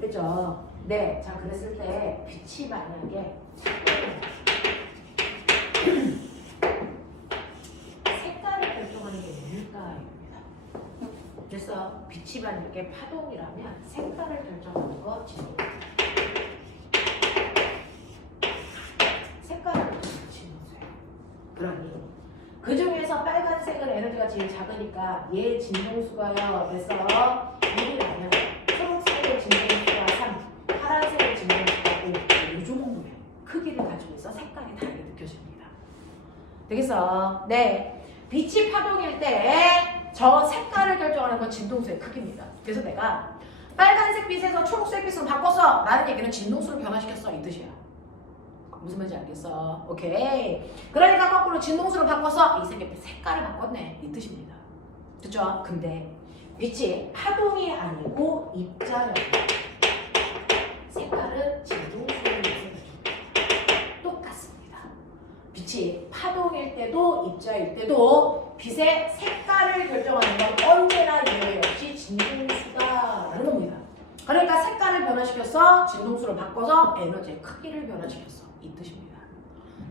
그죠? 네. 자, 그랬을 때 빛이 만약에 색깔을 결정하는 게 뭘까입니다. 그래서 빛이 만약에 파동이라면 색깔을 결정하는 거 진동. 색깔을 결정하는 진동수예요. 그러니 그 중에서 빨간색은 에너지가 제일 작으니까 얘 진동수가요. 그래서 1이라면 초록색의 진동수가 3, 파란색의 진동수가 5. 이 정도의 크기를 가지고 있어 색깔이 다르게 느껴집니다. 되겠어? 네. 빛이 파동일 때 저 색깔을 결정하는 건 진동수의 크기입니다. 그래서 내가 빨간색 빛에서 초록색 빛으로 바꿨어. 라는 얘기는 진동수를 변화시켰어. 이 뜻이야. 무슨 말인지 알겠어? 오케이. 그러니까 거꾸로 진동수를 바꿔서 이 색깔을 바꿨네. 이 뜻입니다. 그쵸? 근데 빛이 파동이 아니고 입자예요. 색깔은 진동수를 위해서 똑같습니다. 빛이 파동일 때도 입자일 때도 빛의 색깔을 결정하는 건 언제나 예외 없이 진동수다라는 겁니다. 그러니까 색깔을 변화시켜서 진동수를 바꿔서 에너지의 크기를 변화시켰어. 이 뜻입니다.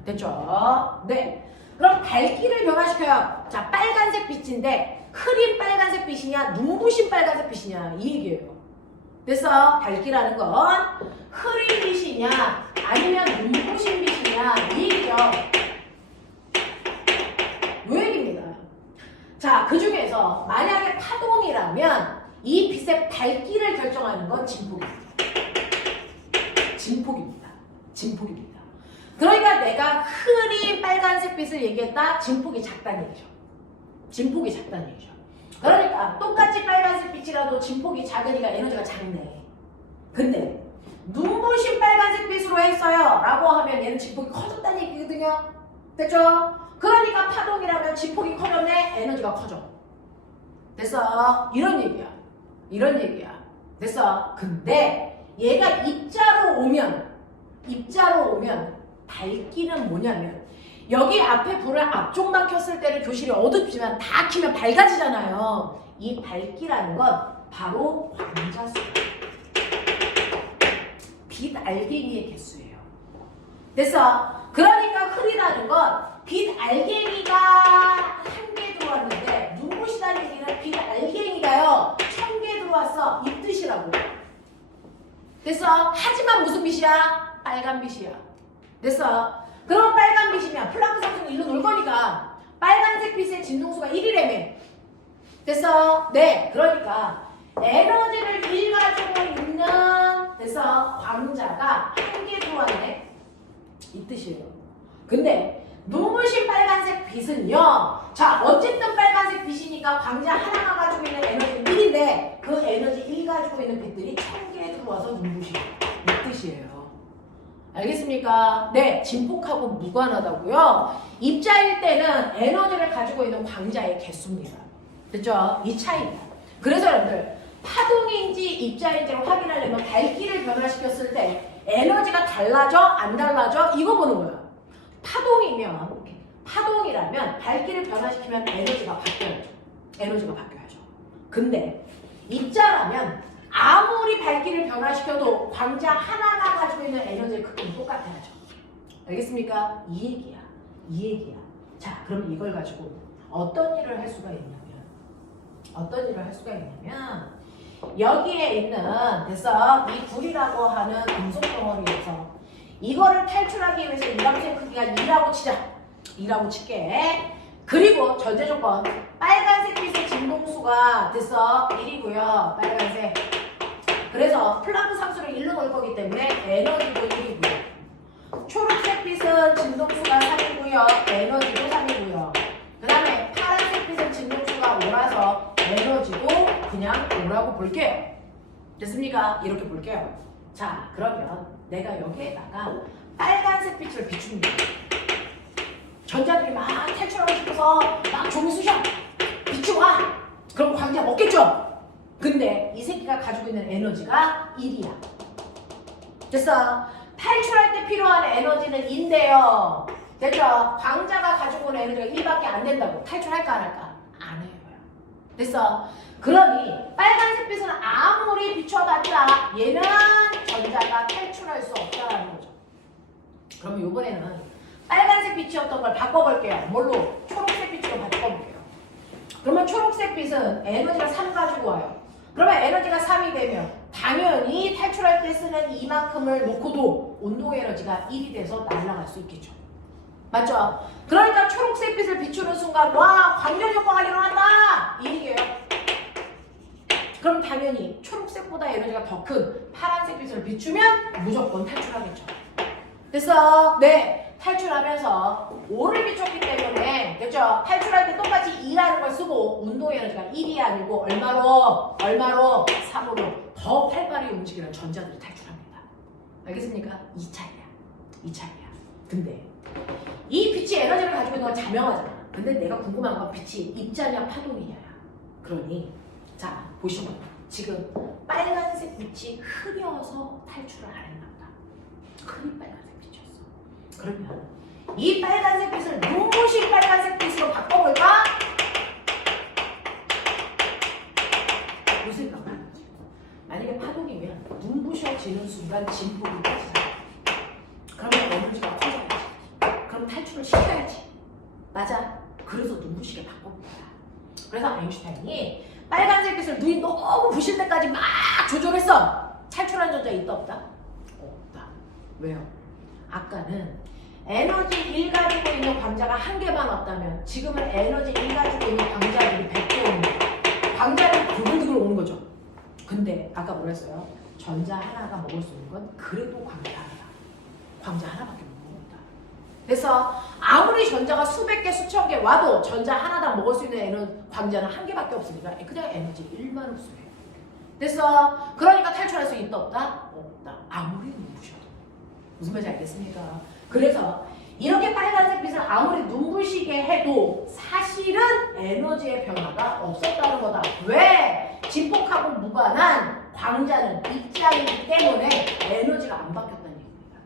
됐죠? 네. 그럼 밝기를 변화시켜요. 자, 빨간색 빛인데 흐린 빨간색 빛이냐 눈부신 빨간색 빛이냐 이 얘기예요. 그래서 밝기라는 건 흐린 빛이냐 아니면 눈부신 빛이냐 이 얘기죠. 요 얘기입니다. 자, 그 중에서 만약에 파동이라면 이 빛의 밝기를 결정하는 건 진폭입니다. 진폭입니다. 진폭입니다. 그러니까 내가 흐린 빨간색 빛을 얘기했다. 진폭이 작다는 얘기죠. 진폭이 작다는 얘기죠. 그러니까 똑같이 빨간색 빛이라도 진폭이 작으니까 에너지가 작네. 근데 눈부신 빨간색 빛으로 했어요 라고 하면 얘는 진폭이 커졌다는 얘기거든요. 됐죠? 그러니까 파동이라면 진폭이 커졌네. 에너지가 커져. 됐어? 이런 얘기야. 이런 얘기야. 됐어. 근데 얘가 입자로 오면 밝기는 뭐냐면 여기 앞에 불을 앞쪽만 켰을 때는 교실이 어둡지만 다 켜면 밝아지잖아요. 이 밝기라는 건 바로 광자수. 빛 알갱이의 개수예요. 됐어? 그러니까 흐리다는 건 빛 알갱이가 한 개 들어왔는데 눈부시다는 얘기는 빛 알갱이가요 1000개 들어왔어. 이 뜻이라고. 됐어? 하지만 무슨 빛이야? 빨간 빛이야. 됐어? 그럼 빨간 빛이면 플랑크 상승은 일로 놀 거니까 빨간색 빛의 진동수가 1이라며. 됐어? 네. 그러니까 에너지를 1 가지고 있는 됐어? 광자가 한 개 들어왔네. 이 뜻이에요. 근데 눈부신 빨간색 빛은요. 자, 어쨌든 빨간색 빛이니까 광자 하나가 가지고 있는 에너지는 1인데 그 에너지 1 가지고 있는 빛들이 1000개 들어와서 눈부시고 이 뜻이에요. 알겠습니까? 네, 진폭하고 무관하다고요. 입자일 때는 에너지를 가지고 있는 광자의 개수입니다. 됐죠? 이 차이입니다. 그래서 여러분들 파동인지 입자인지를 확인하려면 밝기를 변화시켰을 때 에너지가 달라져? 안 달라져? 이거 보는 거예요. 파동이라면 밝기를 변화시키면 에너지가 바뀌어야죠. 에너지가 바뀌어야죠. 근데 입자라면 아무리 밝기를 변화시켜도 광자 하나가 가지고 있는 에너지의 크기는 똑같아야죠. 알겠습니까? 이 얘기야. 자, 그럼 이걸 가지고 어떤 일을 할 수가 있냐면 여기에 있는 됐어? 이 불이라고 하는 금속 덩어리에서 이거를 탈출하기 위해서 이감수의 크기가 2라고 치자. 2라고 칠게. 그리고 전제 조건 빨간색 빛의 진동수가 됐어? 1이고요. 빨간색. 그래서 플랑크 상수를 1로 넣을 거기 때문에 에너지도 1이고요. 초록색 빛은 진동수가 3이고요. 에너지도 3이고요. 그 다음에 파란색 빛은 진동수가 5라서 에너지도 그냥 5라고 볼게요. 됐습니까? 이렇게 볼게요. 자, 그러면 내가 여기에다가 빨간색 빛을 비춥니다. 전자들이 막 탈출하고 싶어서 막 좀 쑤셔 비춰와. 그럼 광자 먹겠죠? 근데 이 새끼가 가지고 있는 에너지가 1이야. 됐어? 탈출할 때 필요한 에너지는 2인데요. 됐죠? 광자가 가지고 있는 에너지가 1밖에 안 된다고. 탈출할까 안 할까? 안 해요. 됐어? 그러니 빨간색 빛은 아무리 비춰봤자 얘는 전자가 탈출할 수 없다는 거죠. 그러면 이번에는 빨간색 빛이었던 걸 바꿔볼게요. 뭘로? 초록색 빛으로 바꿔볼게요. 그러면 초록색 빛은 에너지가 3 가지고 와요. 그러면 에너지가 3이 되면 당연히 탈출할 때 쓰는 이만큼을 놓고도 운동 에너지가 1이 돼서 날아갈 수 있겠죠. 맞죠? 그러니까 초록색 빛을 비추는 순간 와 광전 효과가 일어난다! 이 얘기예요. 그럼 당연히 초록색보다 에너지가 더 큰 파란색 빛을 비추면 무조건 탈출하겠죠. 됐어? 네. 탈출하면서 5를 비췄기 때문에 됐죠? 탈출할 때 똑같이 2라는 걸 쓰고 운동 에너지가 1이 아니고 얼마로? 3으로 더 활발히 움직이는 전자들이 탈출합니다. 알겠습니까? 이 차이야. 근데 이 빛이 에너지를 가지고 있는 건 자명하잖아. 근데 내가 궁금한 건 빛이 입자냐 파동이냐야. 그러니 자 보시면 지금 빨간색 빛이 흐려서 탈출을 안 했나 보다. 흐린 빨간색 빛이었어. 그러면 이 빨간색 빛을 눈부신 빨간색 빛으로 바꿔볼까? 무슨 생각나는 거지? 만약에 파동이면 눈부셔지는 순간 진폭이 빠지잖아. 그러면 에너지가 커져야지. 그럼 탈출을 시켜야지. 맞아. 그래서 눈부시게 바꿔봅니다. 그래서 아인슈타인이 빨간색 빛을 눈이 너무 부실 때까지 막 조절했어. 탈출한 전자 있다 없다? 없다. 왜요? 아까는 에너지 1 가지고 있는 광자가 1개만 왔다면 지금은 에너지 1 가지고 있는 광자들이 100개 오는 거야. 광자를 두글두글 오는 거죠. 근데 아까 뭐랬어요? 전자 하나가 먹을 수 있는 건 그래도 광자 하나다. 광자 하나밖에 못 먹는다. 그래서 아무리 전자가 수백 개, 수천 개 와도 전자 하나당 먹을 수 있는 광자는 1개밖에 없으니까 그냥 에너지 1만 흡수해. 됐어? 그러니까 탈출할 수 있다 없다? 없다. 아무리 눈부셔도. 무슨 말인지 알겠습니까? 그래서 이렇게 빨간색 빛을 아무리 눈부시게 해도 사실은 에너지의 변화가 없었다는 거다. 왜? 진폭하고 무관한 광자는 입자이기 때문에 에너지가 안 바뀌었다는 얘기입니다.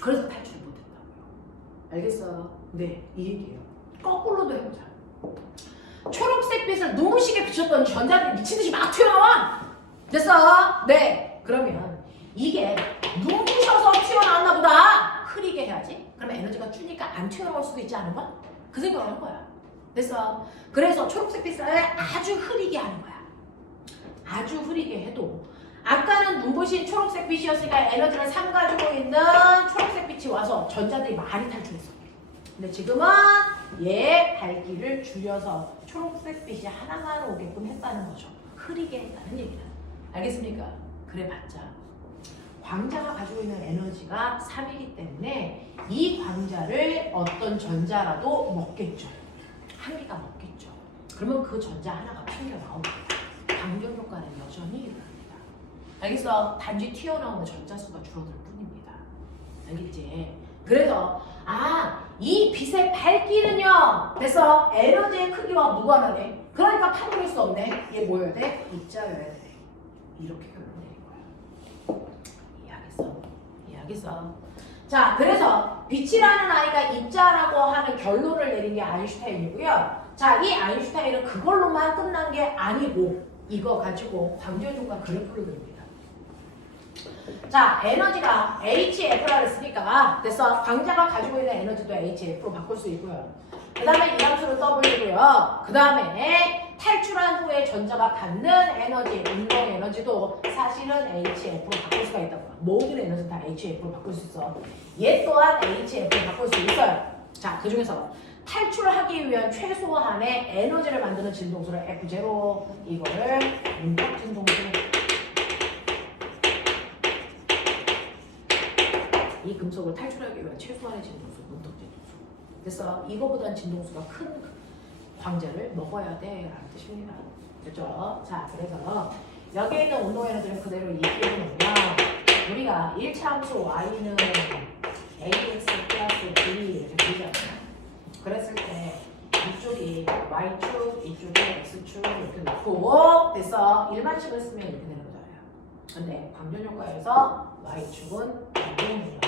그래서 탈출을 못했다고요. 알겠어요? 네, 이 얘기예요. 거꾸로도 해보자. 초록색 빛을 눈부시게 비췄던 전자들이 미친듯이 막 튀어나와. 됐어? 네. 그러면 이게 눈부셔서 튀어나왔나 보다. 흐리게 해야지. 그러면 에너지가 주니까 안 튀어나올 수도 있지 않을까? 그 생각을 한 거야. 됐어? 그래서 초록색 빛을 아주 흐리게 하는 거야. 아주 흐리게 해도 아까는 눈부신 초록색 빛이었으니까 에너지를 삼가지고 있는 초록색 빛이 와서 전자들이 많이 탈출했어. 근데 지금은 얘 밝기를 줄여서 초록색 빛이 하나만 오게끔 했다는 거죠. 흐리게 했다는 얘기다. 알겠습니까? 그래봤자 광자가 가지고 있는 에너지가 3이기 때문에 이 광자를 어떤 전자라도 먹겠죠. 한 개가 먹겠죠. 그러면 그 전자 하나가 튕겨나옵니다. 광경 효과는 여전히 일어납니다. 알겠어? 단지 튀어나오는 전자 수가 줄어들 뿐입니다. 알겠지? 그래서 이 빛의 밝기는요. 그래서 에너지의 크기와 무관하네. 그러니까 파고들 수 없네. 얘 뭐여야 돼? 입자여야 돼. 이렇게 결론 내린 거야. 이해하겠어? 이해하겠어? 자, 그래서 빛이라는 아이가 입자라고 하는 결론을 내린 게 아인슈타인이고요. 자, 이 아인슈타인은 그걸로만 끝난 게 아니고 이거 가지고 광전효과 그래프를 그립니다. 자, 에너지가 HF라 그랬으니까 됐어. 광자가 가지고 있는 에너지도 HF로 바꿀 수 있고요. 그 다음에 이 함수를 W고요. 그 다음에 탈출한 후에 전자가 갖는 에너지, 운동 에너지도 사실은 HF로 바꿀 수가 있다고요. 모든 에너지는 다 HF로 바꿀 수 있어. 얘 또한 HF로 바꿀 수 있어요. 자, 그 중에서 탈출하기 위한 최소한의 에너지를 만드는 진동수를 F0, 이거를 문법 진동수, 이 금속을 탈출하기 위한 최소한의 진동수, 문법 진동수. 그래서 이거보단 진동수가 큰 광자를 먹어야 돼 라는 뜻입니다. 됐죠? 자, 그래서 여기에 있는 운동 에너지를 그대로 얘기해보면 우리가 1차 함수 y는 ax 플러스 b 이렇게 부르잖아요. 그랬을 때 이쪽이 y축, 이쪽이 x축 이렇게 놓고 됐어. 일반식을 쓰면 이렇게 되는 거잖아요. 근데 광전효과에서 y축은 운동 에너지,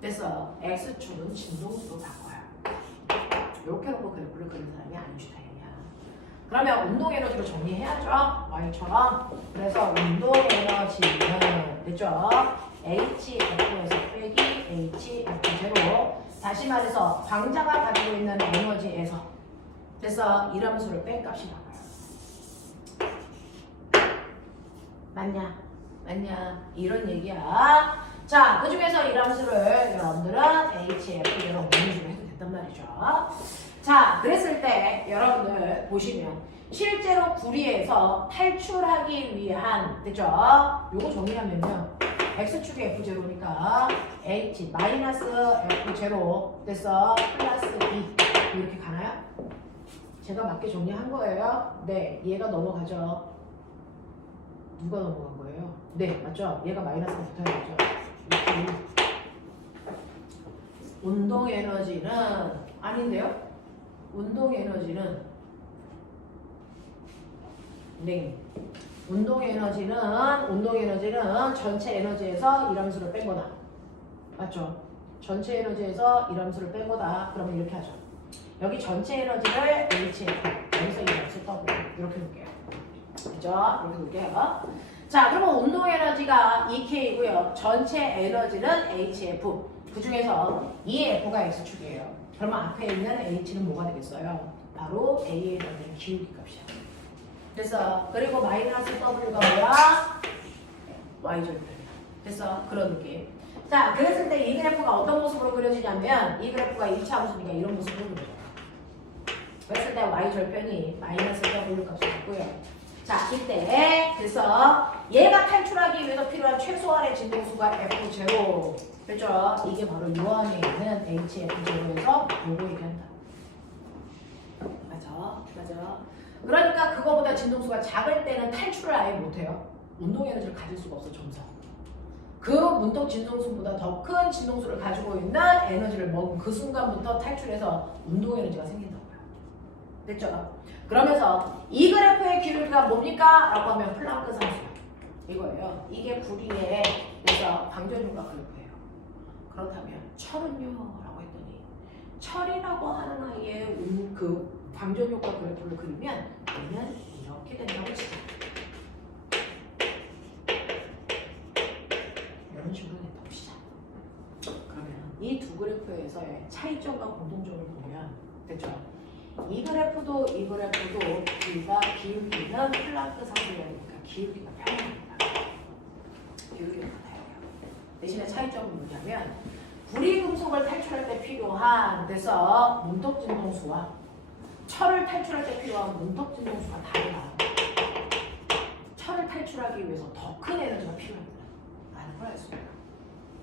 됐어. x축은 진동수로 바꿔요. 이렇게 놓고 그래프를 그린 사람이 아인슈타인이야. 그러면 운동 에너지로 정리해야죠. y처럼. 그래서 운동 에너지는 됐죠? HF에서 빼기 HF0. 다시 말해서 광자가 가지고 있는 에너지에서 그래서 이 함수를 뺀 값이 나와요. 맞냐? 맞냐? 이런 얘기야. 자, 그 중에서 이 함수를 여러분들은 HF0 문제로 해도 됐단 말이죠. 자, 그랬을 때 여러분들 보시면 실제로 구리에서 탈출하기 위한, 됐죠? 요거 정리하면요. X축이 F0니까 H 마이너스 F0 됐어. 플러스 2 이렇게 가나요? 제가 맞게 정리한 거예요. 네, 얘가 넘어가죠. 누가 넘어간 거예요? 네, 맞죠? 얘가 마이너스가 붙어야겠죠. 운동 에너지는 아닌데요? 운동 에너지는 네. 운동 에너지는 전체 에너지에서 이 함수를 뺀 거다. 맞죠? 전체 에너지에서 이 함수를 뺀 거다. 그러면 이렇게 하죠. 여기 전체 에너지를 HF, 여기서 이 함수 더블 이렇게 놓을게요. 그죠? 이렇게 놓을게요. 자, 그러면 운동 에너지가 EK이고요. 전체 에너지는 HF. 그 중에서 이 F가 X축이에요. 그러면 앞에 있는 H는 뭐가 되겠어요? 바로 A에 있는 기울기 값이야. 그래서 그리고 마이너스 W가 뭐야? Y절편이야. 그래서 그런 느낌. 자, 그랬을 때 이 그래프가 어떤 모습으로 그려지냐면 이 그래프가 1차 함수니까 이런 모습으로 그려져요. 그랬을 때 Y절편이 마이너스 W 값을 갖고요. 자, 이때 그래서 얘가 탈출하기 위해서 필요한 최소한의 진동수가 F0. 그렇죠? 이게 바로 요 안에 있는 HF0에서 요거 얘기한다. 맞아. 그러니까 그거보다 진동수가 작을 때는 탈출을 아예 못해요. 운동 에너지를 가질 수가 없어, 점점. 그 문동 진동수보다 더 큰 진동수를 가지고 있는 에너지를 먹은 그 순간부터 탈출해서 운동 에너지가 생긴다고요. 됐죠? 그러면서 이 그래프의 기울기가 뭡니까? 라고 하면 플랑크 상수야. 이거예요. 이게 구리의 그래서 방전효과 그래프예요. 그렇다면 철은요? 라고 했더니 철이라고 하는 아이의 그 방전효과 그래프를 그리면 얘는 이렇게 된다고 치자. 이런 식으로 낸다고 치자. 그러면 이 두 그래프에서의 차이점과 공통점을 보면 됐죠? 이 그래프도 B가 기울기는 플랑크 상수량이니까 기울기가 평행합니다. 기울기가 다양해요. 대신에 차이점은 뭐냐면 구리금속을 탈출할 때 필요한 그래서 문턱진동수와 철을 탈출할 때 필요한 문턱진동수가 달라요. 철을 탈출하기 위해서 더 큰 에너지가 필요합니다. 라는 걸 알 수 있어요.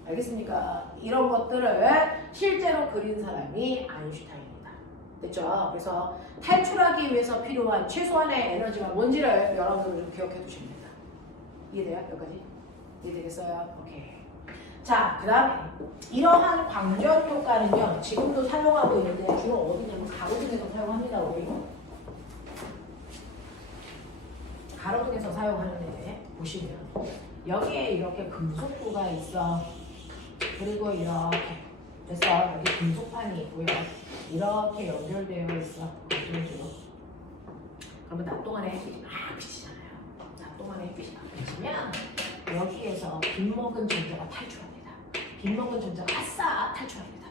알겠습니까? 이런 것들을 실제로 그린 사람이 아인슈타인입니다. 됐죠? 그래서 탈출하기 위해서 필요한 최소한의 에너지가 뭔지를 여러분들 좀 기억해 두시면 됩니다. 이해돼요? 여기까지? 이해되겠어요? 오케이. 자, 그 다음에 이러한 광전 효과는요. 지금도 사용하고 있는데 주로 어디냐면 가로등에서 사용합니다. 우리. 가로등에서 사용하는데 보시면 여기에 이렇게 금속구가 있어. 그리고 이렇게 그래서 여기 금속판이 있고요. 이렇게 연결되어 있어. 이쪽으로. 그러면 낮 동안에 햇빛이 막 비치잖아요. 낮 동안에 햇빛이 막 비치면 여기에서 빗먹은 전자가 탈출합니다. 빗먹은 전자가 아싸 탈출합니다.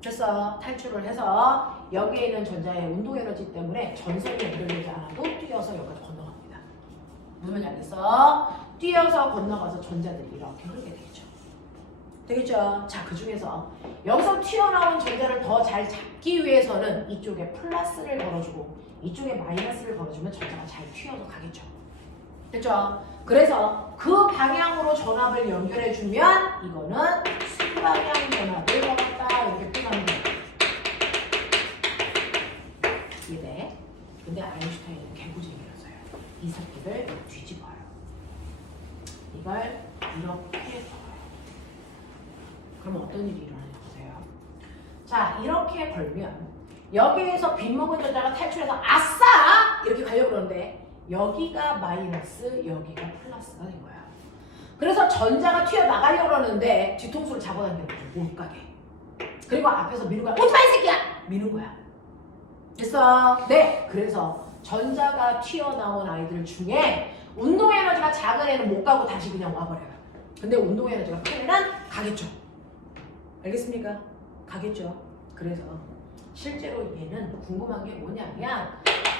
그래서 탈출을 해서 여기에 있는 전자의 운동 에너지 때문에 전선이 연결되지 않아도 뛰어서 여기까지 건너갑니다. 무슨 말인지 알겠어? 뛰어서 건너가서 전자들이 이렇게 흐르게 되겠죠. 되겠죠? 자, 그 중에서 여기서 튀어나온 전자를 더 잘 잡기 위해서는 이쪽에 플러스를 걸어주고 이쪽에 마이너스를 걸어주면 전자가 잘 튀어서 가겠죠. 됐죠? 그래서 그 방향으로 전압을 연결해주면 이거는 수방향 전압을 먹었다 이렇게 표현하는 거예요. 이해돼? 근데 아인슈타인은 개구쟁이라서요. 이 새끼를 뒤집어요. 이걸 이렇게 써요. 그럼 어떤 일이 일어나는지 보세요. 자, 이렇게 걸면 여기에서 빗먹은 전자가 탈출해서 아싸! 이렇게 가려고 그러는데 여기가 마이너스, 여기가 플러스가 된 거야. 그래서 전자가 튀어나가려고 그러는데 뒤통수를 잡아당기는 거죠. 못 가게. 그리고 앞에서 미는 거야. 오지마 이 새끼야! 미는 거야. 됐어? 네. 그래서 전자가 튀어나온 아이들 중에 운동 에너지가 작은 애는 못 가고 다시 그냥 와버려요. 근데 운동 에너지가 큰 애는 가겠죠. 알겠습니까? 가겠죠. 그래서 실제로 얘는 궁금한 게 뭐냐면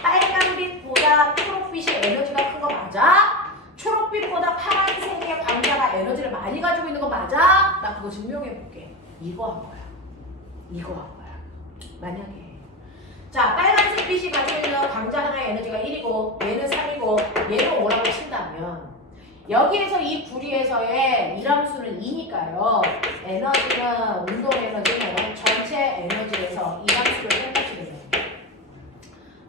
빨간빛보다 초록빛이 에너지가 큰 거 맞아? 초록빛보다 파란색의 광자가 에너지를 많이 가지고 있는 거 맞아? 나 그거 증명해 볼게. 이거 한 거야. 이거 한 거야. 만약에 자, 빨간색 빛이 가지고 있는 광자 하나의 에너지가 1이고 얘는 3이고 얘는 5라고 친다면 여기에서 이 구리에서의 이함수는 2니까요. 에너지는 운동 에너지는 전체 에너지에서 이함수를 생각하시게 됩니다.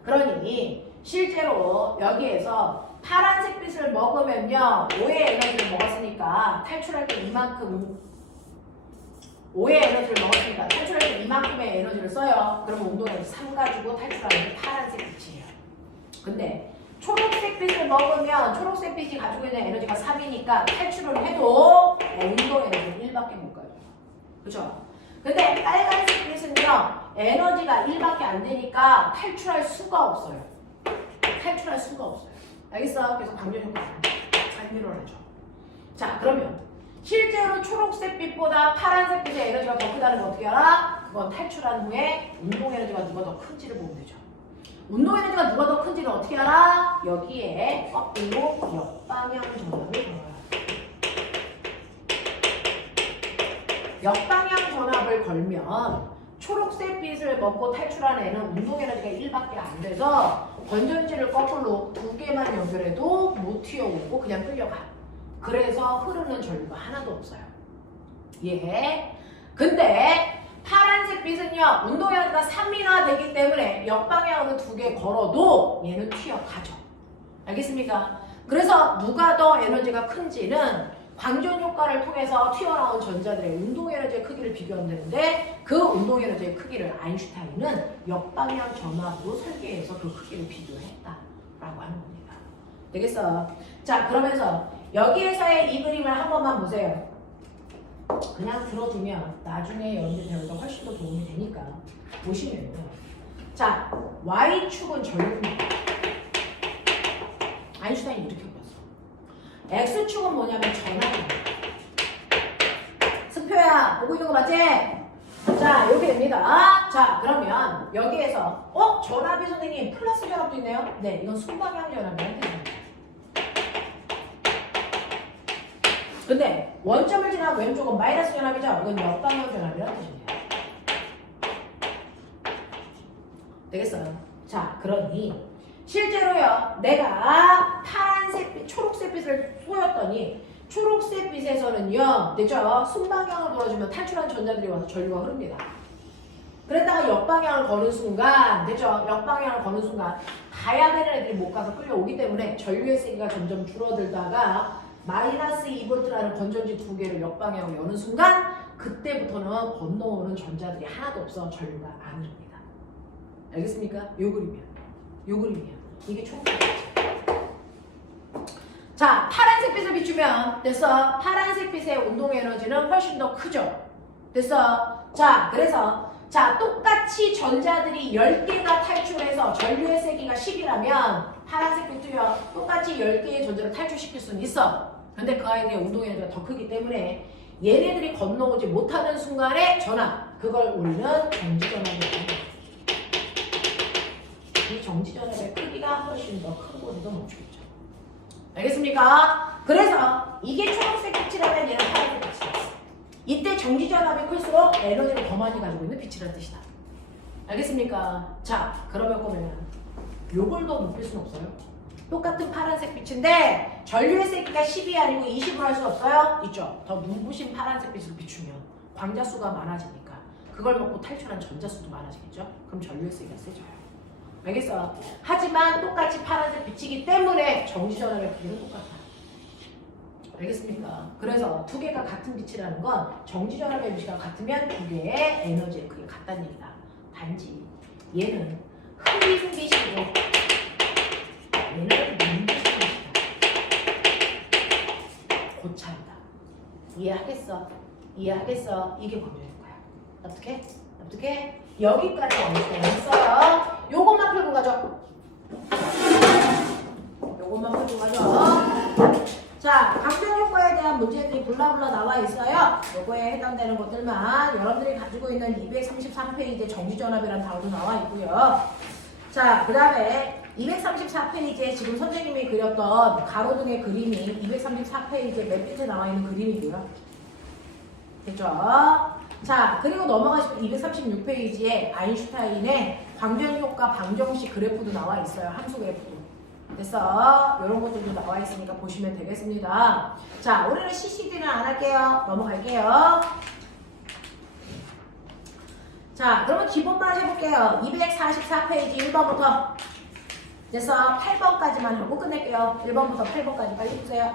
그러니 실제로 여기에서 파란색 빛을 먹으면요. 5의 에너지를 먹었으니까 탈출할 때 이만큼 5의 에너지를 먹었으니까 탈출할 때 이만큼의 에너지를 써요. 그러면 운동 에너지 3 가지고 탈출하는 게 파란색 빛이에요. 근데 초록색 빛을 먹으면 초록색 빛이 가지고 있는 에너지가 3이니까 탈출을 해도 운동 에너지는 1밖에 못 가요. 그죠? 근데 빨간색 빛은요 에너지가 1밖에 안 되니까 탈출할 수가 없어요. 탈출할 수가 없어요. 알겠어? 그래서 방전 효과가 잘 일어나죠. 자, 그러면 실제로 초록색 빛보다 파란색 빛의 에너지가 더 크다는 거 어떻게 알아? 그건 탈출한 후에 운동 에너지가 누가 더 큰지를 보면 되죠. 운동 에너지가 누가 더 큰지는 어떻게 알아? 여기에 거꾸로 역방향 전압을 걸어요. 역방향 전압을 걸면 초록색 빛을 먹고 탈출한 애는 운동 에너지가 1밖에 안 돼서 건전지를 거꾸로 2개만 연결해도 못 튀어오고 그냥 끌려가. 그래서 흐르는 전류가 하나도 없어요. 예. 근데 파란색 빛은요 운동 에너지가 3이나 되기 때문에 역방향으로 2개 걸어도 얘는 튀어가죠. 알겠습니까? 그래서 누가 더 에너지가 큰지는 광전 효과를 통해서 튀어나온 전자들의 운동 에너지의 크기를 비교하면 되는데 그 운동 에너지의 크기를 아인슈타인은 역방향 전압으로 설계해서 그 크기를 비교했다라고 하는 겁니다. 되겠어? 자, 그러면서 여기에서의 이 그림을 한 번만 보세요. 그냥 들어두면 나중에 여러분들 배울 때 훨씬 더 도움이 되니까 보시면요. 자, Y축은 전류입니다. 아인슈타인이 이렇게 그렸어. X축은 뭐냐면 전압입니다. 승표야, 보고 있는 거 맞지? 자, 이렇게 됩니다. 자, 그러면 여기에서 전압이 선생님 플러스 전압도 있네요. 네, 이건 순방향 전압이라는 뜻입니다. 근데 원점을 지나면 왼쪽은 마이너스 전압이죠. 이건 역방향 전압이라는 뜻입니다. 되겠어요? 자, 그러니 실제로요, 내가 파란색빛, 초록색빛을 쏘였더니 초록색빛에서는요, 됐죠? 순방향을 걸어주면 탈출한 전자들이 와서 전류가 흐릅니다. 그랬다가 역방향을 거는 순간, 됐죠? 역방향을 거는 순간 가야 되는 애들이 못 가서 끌려오기 때문에 전류의 세기가 점점 줄어들다가 마이너스 2V라는 건전지 두 개를 역방향으로 여는 순간 그때부터는 건너오는 전자들이 하나도 없어 전류가 안 흐릅니다. 알겠습니까? 요 그림이야. 요 그림이야. 이게 초록색이죠. 자, 파란색 빛을 비추면 됐어. 파란색 빛의 운동 에너지는 훨씬 더 크죠. 됐어. 자, 그래서 자, 똑같이 전자들이 10개가 탈출해서 전류의 세기가 10이라면 파란색 빛도요, 똑같이 10개의 전자를 탈출시킬 수는 있어. 근데 그 아이들의 운동 에너지가 더 크기 때문에 얘네들이 건너오지 못하는 순간에 전압, 그걸 우리는 정지전압이라고 합니다. 이 정지전압의 크기가 훨씬 더 큰 곳에도 멈추겠죠. 알겠습니까? 그래서 이게 초록색 빛이라면 얘는 파란색 빛이다. 이때 정지전압이 클수록 에너지를 더 많이 가지고 있는 빛이라는 뜻이다. 알겠습니까? 자, 그러면 보면 요걸 더 높일 수는 없어요. 똑같은 파란색 빛인데 전류의 세기가 10이 아니고 20으로 할 수 없어요? 있죠. 더 눈부신 파란색 빛으로 비추면 광자수가 많아지니까 그걸 먹고 탈출한 전자수도 많아지겠죠? 그럼 전류의 세기가 세져요. 알겠어? 하지만 똑같이 파란색 빛이기 때문에 정지전압의 크기는 똑같아. 알겠습니까? 그래서 두 개가 같은 빛이라는 건 정지전압의 위치가 같으면 두 개의 에너지의 크기가 같다는 얘기다. 단지 얘는 흐린 빛이고 얘는 눈부신 빛이다. 그 차이다. 이해하겠어? 이해하겠어? 이게 관계일 거야. 어떻게? 어떻게? 여기까지 완성했어요. 요것만 풀고 가죠. 요것만 풀고 가죠. 자, 강변 효과에 대한 문제들이 블라블라 나와 있어요. 요거에 해당되는 것들만 여러분들이 가지고 있는 233페이지에 정지전압이라는 단어도 나와 있고요. 자, 그 다음에 234페이지에 지금 선생님이 그렸던 가로등의 그림이 234페이지에 맨 밑에 나와 있는 그림이고요. 됐죠? 자, 그리고 넘어가시면 236페이지에 아인슈타인의 광전효과 방정식 그래프도 나와 있어요. 함수 그래프도. 됐어? 이런 것들도 나와 있으니까 보시면 되겠습니다. 자, 오늘은 CCD는 안 할게요. 넘어갈게요. 자, 그러면 기본만 해볼게요. 244페이지 1번부터. 됐어? 8번까지만 하고 끝낼게요. 1번부터 8번까지 빨리 보세요.